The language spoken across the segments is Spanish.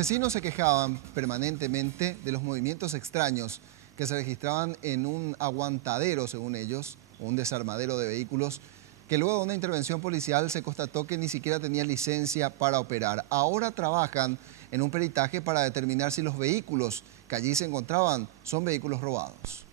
vecinos se quejaban permanentemente de los movimientos extraños que se registraban en un aguantadero, según ellos, un desarmadero de vehículos, que luego de una intervención policial se constató que ni siquiera tenía licencia para operar. Ahora trabajan en un peritaje para determinar si los vehículos que allí se encontraban son vehículos robados.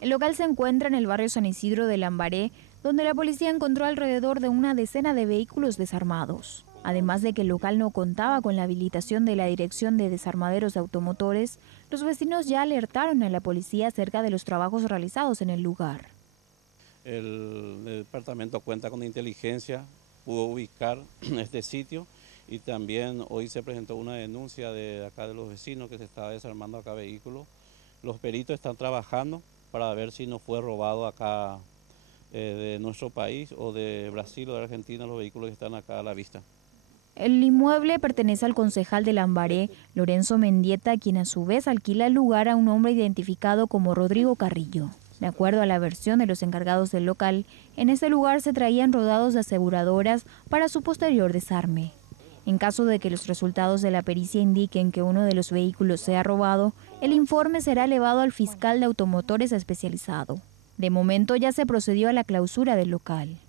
El local se encuentra en el barrio San Isidro de Lambaré, donde la policía encontró alrededor de una decena de vehículos desarmados. Además de que el local no contaba con la habilitación de la Dirección de Desarmaderos de Automotores, los vecinos ya alertaron a la policía acerca de los trabajos realizados en el lugar. El departamento cuenta con inteligencia, pudo ubicar este sitio y también hoy se presentó una denuncia de acá de los vecinos que se estaba desarmando acá vehículos. Los peritos están trabajando para ver si no fue robado acá de nuestro país o de Brasil o de Argentina los vehículos que están acá a la vista. El inmueble pertenece al concejal de Lambaré, Lorenzo Mendieta, quien a su vez alquila el lugar a un hombre identificado como Rodrigo Carrillo. De acuerdo a la versión de los encargados del local, en ese lugar se traían rodados de aseguradoras para su posterior desarme. En caso de que los resultados de la pericia indiquen que uno de los vehículos sea robado, el informe será elevado al fiscal de automotores especializado. De momento ya se procedió a la clausura del local.